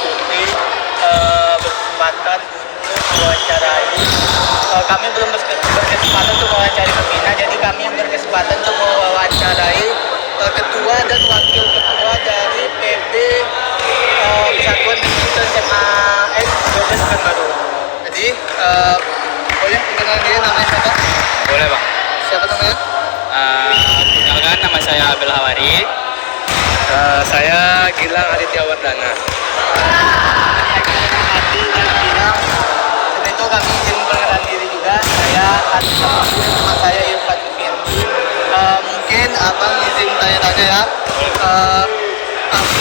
Syukri berkesempatan untuk mewawancarai. Kami belum berkesempatan untuk mewawancarai pembina, jadi kami yang berkesempatan untuk mewawancarai ketua dan wakil ketua dari PB Persatuan Badminton SMA N 12 Pekanbaru. Jadi boleh perkenalan diri, namanya siapa? Boleh bang. Siapa namanya? Perkenalkan, nama saya Abel Hawari. Saya Gilang Aditya Wardana. Setelah itu kami izin perkenalan diri juga. Saya Adit Sabtu, teman saya Irfan Effendi. Mungkin abang izin tanya-tanya ya.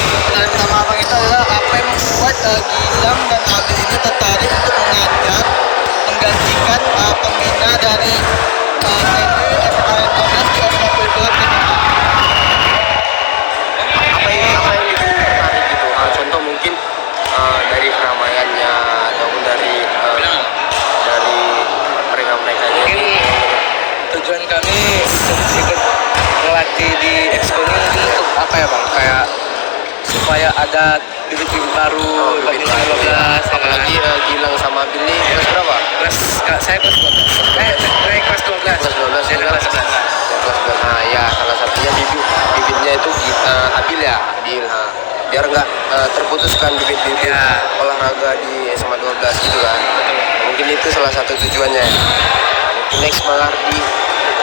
Pertanyaan pertama abang itu adalah apa yang membuat Gilang dan Abel ini tertarik untuk mengajar menggantikan pembina dari SMAN 12 di Osma Kultural Jakarta. Apa yang bikin tertarik gitu? Contoh mungkin dari keramaiannya ataupun dari mereka Mungkin tujuan kami ikut melatih di Exco ini mungkin untuk apa ya bang? Kayak supaya ada bibit-bibit baru di 12. Apalagi Gilang sama Abil ini kelas berapa? Saya kelas 12. Saya kelas 12. Kelas 12 Saya kelas 11. Kelas 12. Nah ya, salah satunya bibitnya itu Abil ya, Abil. Biar nggak terputuskan bibit-bibit olahraga di SMA 12 gitu kan. Mungkin itu salah satu tujuannya. Next Malardi,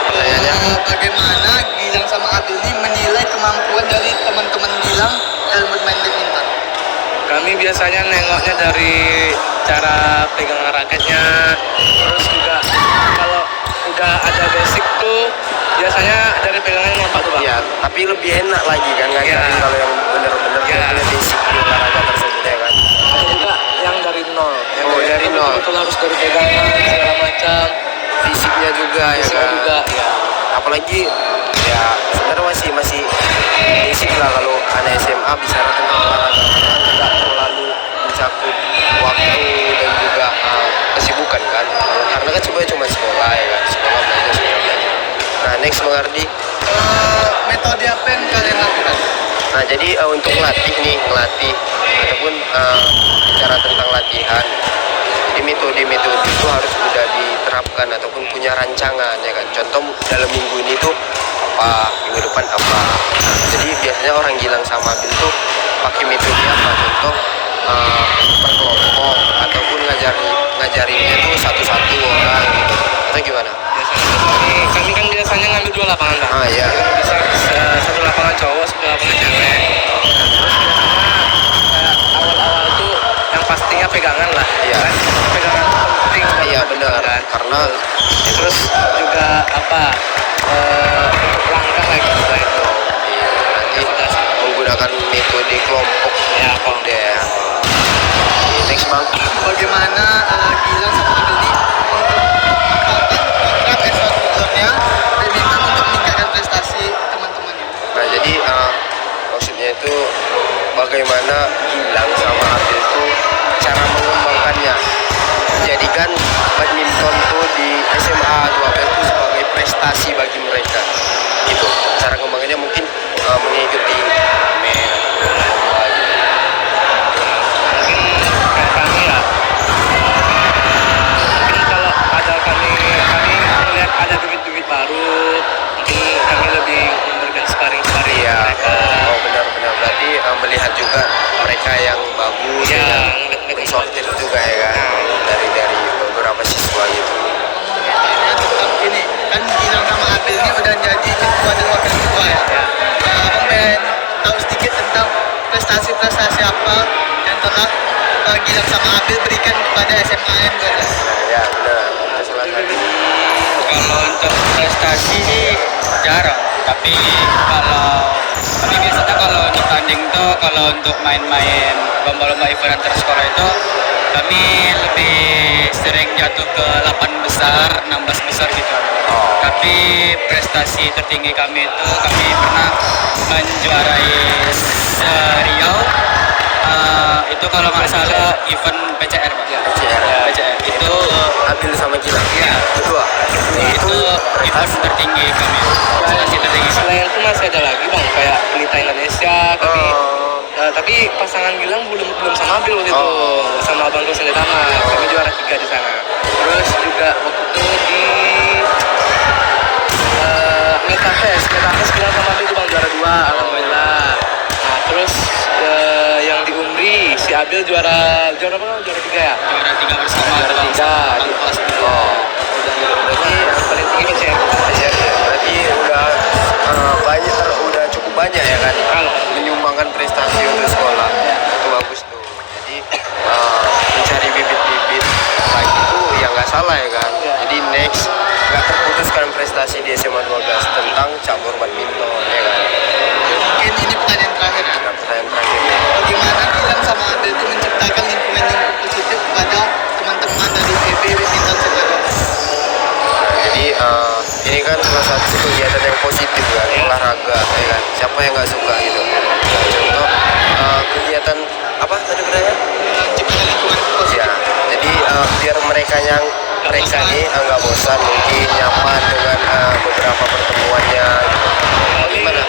pertanyaannya. Bagaimana Gilang sama Abil ini menilai kemampuan dari teman-teman Gilang dalam bermain badminton? Kami biasanya nengoknya dari cara pegang raketnya, terus juga kalau udah ada basic tuh biasanya dari pegangannya nampak tuh bang. Iya, tapi lebih enak lagi kan ngajarin Iya. kalau yang bener-bener Iya. punya basic di olahraga tersebut ya kan. Ada juga yang dari nol, yang Oh, dari nol. betul harus dari pegangan segala macam, Fisiknya juga ya fisiknya kan. juga ya. Apalagi ya sebenarnya masih basic lah kalau anak SMA bicara tentang olahraga, tidak terlalu mencakup waktu dan juga kesibukan kan, karena kan sebenarnya cuma sekolah ya kan, sekolah belajar. Nah next Mengardi. Metode apa yang kalian lakukan? Nah jadi untuk ngelatih ataupun bicara tentang latihan, jadi metode-metode itu harus sudah diterapkan ataupun punya rancangan ya kan. Contoh dalam minggu ini tuh apa, minggu depan apa. Nah, jadi biasanya orang Gilang sama Abil tuh pakai metode apa? Contoh per kelompok ataupun ngajarinnya tuh satu-satu orang gitu. Atau gimana? Kami kan biasanya ngambil 2 lapangan bang. Ah ya. Bisa satu lapangan cowok, satu lapangan cewek. Terus biasanya awal-awal tuh yang pastinya pegangan lah. Iya. Kan? Pegangan tuh penting. Iya benar. Kan? Karena Terus juga apa? Langkah lagi juga itu. nanti menggunakan metode kelompok Ya, kelompok. deh. Next bang. Bagaimana Gilang sama Abil ini memanfaatkan program ekstrakurikulernya badminton untuk meningkatkan prestasi teman-temannya? Nah jadi maksudnya itu bagaimana Gilang sama Abil itu cara mengembangkannya, menjadikan badminton tuh di SMA 12 itu sebagai prestasi bagi mereka gitu. Cara pengembangannya mungkin mengikuti turnamen atau lomba gitu. Mungkin kayak kami ya. Mungkin kalau ada kami melihat ada bibit-bibit baru, mungkin kami lebih memberikan sparring-sparring Iya. mereka. Oh benar-benar berarti melihat juga mereka yang bagus Iya, yang ngeliat-ngeliat mensortir juga ya kan, dari beberapa siswa gitu. Tanya tentang ini, kan Gilang sama Abil ini udah jadi ketua dan wakil ketua ya. Abang pengen tahu sedikit tentang prestasi-prestasi apa yang telah Gilang sama Abil berikan kepada SMAN 12. Nah ya benar. Salah satu. Kalau untuk prestasi sih jarang, tapi biasanya kalau untuk tanding tuh, kalau untuk main-main lomba-lomba event antar sekolah itu kami lebih sering jatuh ke 8 besar, 16 besar gitu. Tapi prestasi tertinggi kami itu kami pernah menjuarai Riau. Itu kalau nggak salah event PCR Pak. PCR. PCR itu Abil sama Gilang. Iya. Berdua. itu event tertinggi kami, prestasi tertinggi kami. Selain itu masih ada lagi bang, kayak Pelita Indonesia, kami Tapi pasangan Gilang belum sama Abil waktu itu, Oh. sama Abang Kosen Tama. Kami juara 3 di sana. Terus juga waktu itu di Metafest Gilang sama Abil juga juara 2, alhamdulillah. Nah terus yang di Umri si Abil juara berapa? Juara 3 ya? Juara 3 bersama Juara Bang 3 Bang kelas Oh, Berarti yang paling tinggi PCR. iya, iya. Berarti udah cukup banyak ya kan Kalau menyumbangkan prestasi untuk sekolah. Itu bagus tuh. Jadi mencari bibit-bibit baik itu ya nggak salah ya kan. Jadi next nggak terputuskan prestasi di SMA 12 tentang cabur badminton ya kan. Mungkin ini pertanyaan terakhir ya. Nah, pertanyaan terakhir. Bagaimana Gilang sama Abel itu menciptakan lingkungan yang positif kepada teman-teman dari PB Badminton Semarang? Jadi ini kan salah satu kegiatan yang positif kan, olahraga ya kan. Siapa yang nggak suka gitu. Nah, contoh kegiatan apa tadi pertanyaan? Menciptakan lingkungan positif. Ya, jadi biar mereka ini nggak bosan, mungkin nyaman dengan beberapa pertemuannya. Gitu. Gimana?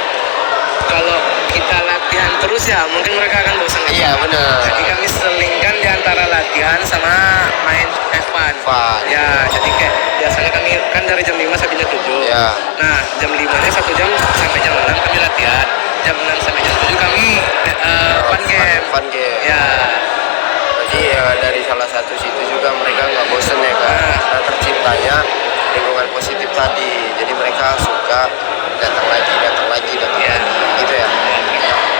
kalau kita latihan terus ya mungkin mereka akan bosan. Iya benar. Jadi kami selingkan di antara latihan sama main F1. Fun. Ya, jadi kayak biasanya kami kan dari jam 5 sampai jam 7. Ya. Nah, jam 5-nya 1 jam sampai jam 6 kami latihan. Jam 6 sampai jam 7 kami fun game. Fun game. Ya, Jadi dari salah satu situ juga mereka nggak bosan ya kan. Nah terciptanya lingkungan positif tadi. Jadi mereka suka datang lagi. Ya. Gitu ya.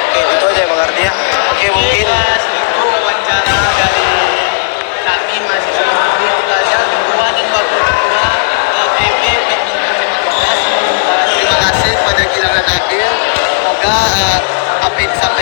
Oke, itu aja Bang Ardi ya. Oke, mungkin Itu wawancara dari kami mahasiswa Umri Belajar Ketua dan Wakil Ketua PB Badminton Semarang. Terima kasih kepada Gilang dan Abil. Semoga apa yang disampaikan